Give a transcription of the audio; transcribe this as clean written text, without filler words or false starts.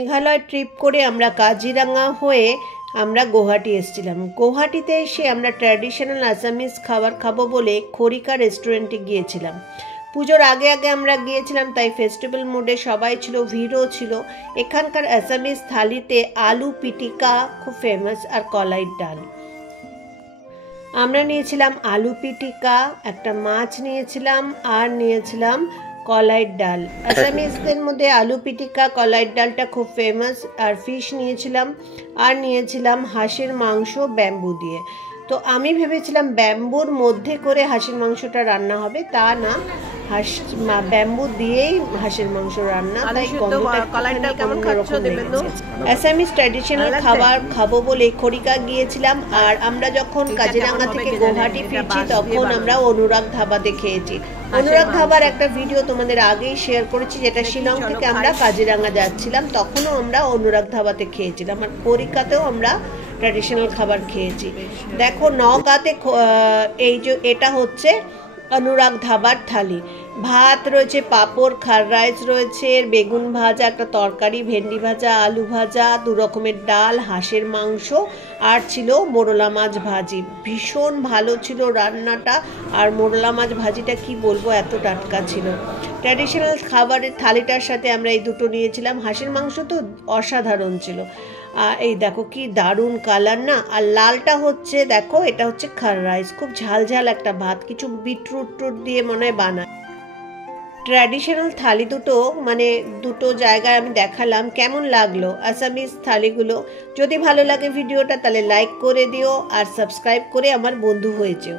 Meghalaya trip করে আমরা কাজিরাঙ্গা হয়ে আমরা গুয়াহাটি এসেছিলাম। গুয়াহাটিতে এসে আমরা ট্র্যাডিশনাল আসামিজ খাবার খাবো বলে খরিকা রেস্টুরেন্টে গিয়েছিলাম। পুজোর আগে আগে আমরা গিয়েছিলাম, তাই ফেস্টিভ্যাল মুডে সবাই ছিল, ভিড়ও ছিল। এখানকার আসামিজ থালিতে আলু পিটিকা খুব ফেমাস, আর কলাইয়ের ডাল। আমরা নিয়েছিলাম আলু পিটিকা, একটা মাছ নিয়েছিলাম, আর নিয়েছিলাম কলাইয়ের ডাল। আসামিজদের মধ্যে আলু পিটিকা কলাইয়ের ডালটা খুব ফেমাস। আর ফিশ নিয়েছিলাম, আর নিয়েছিলাম হাঁসের মাংস ব্যাম্বু দিয়ে। তো আমি ভেবেছিলাম ব্যাম্বুর মধ্যে করে হাঁসের মাংসটা রান্না হবে, তা না, ব্যাম্বু দিয়েই হাঁসের মাংস রান্না, তাই আসামিজ ট্র্যাডিশনাল খাবার খাবো বলে খরিকা গিয়েছিলাম। আর আমরা যখন কাজিরাঙ্গা থেকে গুয়াহাটি ফিরছি তখন আমরা অনুরাগ ধাবাতে খেয়েছি। অনুরাগ ধাবার একটা ভিডিও তোমাদের আগেই শেয়ার করেছি, যেটা শিলং থেকে আমরা কাজিরাঙ্গা যাচ্ছিলাম, তখনও আমরা অনুরাগ ধাবাতে খেয়েছিলাম। আর খরিকাতেও আমরা ট্র্যাডিশনাল খাবার খেয়েছি। দেখো নওগাঁতে এই যে এটা হচ্ছে অনুরাগ ধাবার থালি। ভাত রয়েছে, পাঁপড়, খার রাইস রয়েছে, বেগুন ভাজা, একটা তরকারি, ভেন্ডি ভাজা, আলু ভাজা, 2 রকমের ডাল, হাঁসের মাংস, আর ছিল মোরলা মাছ ভাজি। ভীষণ ভালো ছিল রান্নাটা। আর মোরলা মাছ ভাজিটা কি বলবো, এত টাটকা ছিল। ট্র্যাডিশনাল খাবারের থালিটার সাথে আমরা এই দুটো নিয়েছিলাম। হাঁসের মাংস তো অসাধারণ ছিল। এই দেখো কি দারুণ কালার না। আর লালটা হচ্ছে, দেখো এটা হচ্ছে খার রাইস, খুব ঝাল ঝাল একটা ভাত, কিছু বিটরুট দিয়ে মনে হয় বানায়। ট্র্যাডিশনাল থালি দুটো মানে দুটো জায়গায় আমি দেখালাম। কেমন লাগলো আসামিজ থালিগুলো? যদি ভালো লাগে ভিডিওটা তাহলে লাইক করে দিও, আর সাবস্ক্রাইব করে আমার বন্ধু হয়ে যেও।